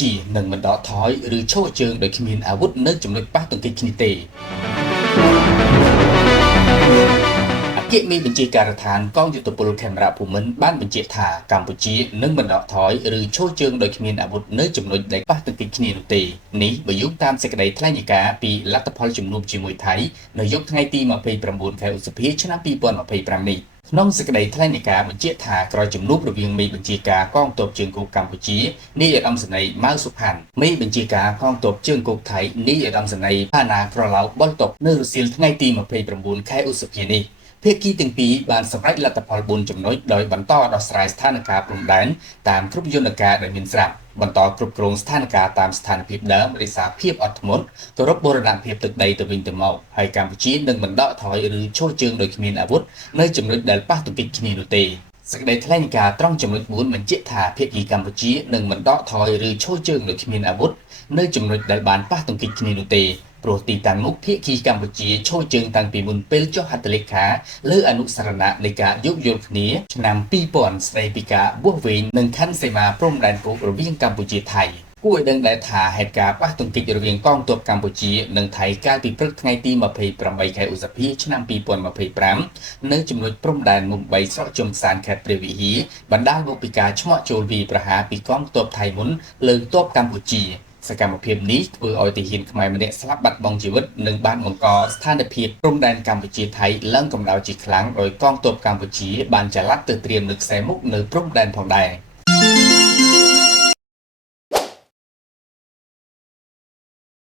ជីនឹងមិនដកថយឬឈរជើងដោយគ្មានអាវុធនៅចំណុចប៉ះទង្គិចគ្នាទេអគ្គមេបញ្ជាការដ្ឋានកងយុទ្ធពលខេមរៈភូមិន្ទបានបញ្ជាក់ថាកម្ពុជានឹងមិនដកថយឬឈរជើងដោយគ្មានអាវុធនៅចំណុចដែលប៉ះទង្គិចគ្នានោះទេនេះបើយោងតាមសេចក្តីថ្លែងការណ៍ពីលទ្ធផលជំនុំជាមួយថៃនៅយប់ថ្ងៃទី29ខែឧសភាឆ្នាំ2025នេះក្នុងសេចក្តីថ្លែងការណ៍បញ្ជាក់ថាក្រោយជំនួបរវាងមេបញ្ជាការកងទ័ពជើងគោកកម្ពុជានាយឧត្តមសេនីយ៍ម៉ៅសុផាន់មេបញ្ជាការកងទ័ពជើងគោកថៃនាយឧត្តមសេនីយ៍ផាណាក្រឡៅបុលតុកនៅរសៀលថ្ងៃទី29ខែឧសភានេះភាគីទាំងពីរបានសម្រេចលទ្ធផល4ចំណុចដោយបន្តដោះស្រាយស្ថានភាពព្រំដែនតាមគ្រប់យន្តការដែលមានស្រាប់បន្តគ្រប់គ្រងស្ថានភាពតាមស្ថានភាពដើមរក្សាភាពអត់ធ្មត់គោរពបូរណភាពទឹកដីទៅវិញទៅមកហើយកម្ពុជានឹងមិនដកថយឬឈរជើងដោយគ្មានអាវុធនៅចំណុចដែលប៉ះទង្គិចគ្នានោះទេសេចក្តីថ្លែងការណ៍ត្រង់ចំណុច4បញ្ជាក់ថាភាគីកម្ពុជានឹងមិនដកថយឬឈរជើងដោយគ្មានអាវុធនៅចំណុចដែលបានប៉ះទង្គិចគ្នានោះទេព្រោះទីតាំងនោះភាគីកម្ពុជាឈរជើងតាំងពីមុនពេលចុះហត្ថលេខាលើអនុសារណៈនៃការយោគយល់គ្នាឆ្នាំ2000ស្តីពីការបួសវែងនិងខណ្ឌសីមាព្រំដែនគោករវាងកម្ពុជាថៃគួរឲ្យដឹងដែរថាហេតុការណ៍ប៉ះទង្គិចរវាងកងទ័ពកម្ពុជានិងថៃកាលពីព្រឹកថ្ងៃទី28ខែឧសភាឆ្នាំ2025នៅចំណុចព្រំដែនមុំ3ស្រកជុំសានខេត្តព្រះវិហារបណ្ដាលមកពីការឆ្មក់ចូលវាយប្រហារពីកងទ័ពថៃមុនលើទ័ពកម្ពុជាសកម្មភាពនេះធ្វើឲ្យទាហានខ្មែរម្នាក់ស្លាប់បាត់បង់ជីវិតនិងបានបង្កស្ថានភាពព្រំដែនកម្ពុជាថៃឡើងកម្ដៅជាខ្លាំងដោយកងទ័ពកម្ពុជាបានចល័តទៅត្រៀមនៅខ្សែមុខនៅព្រំដែនផងដែរ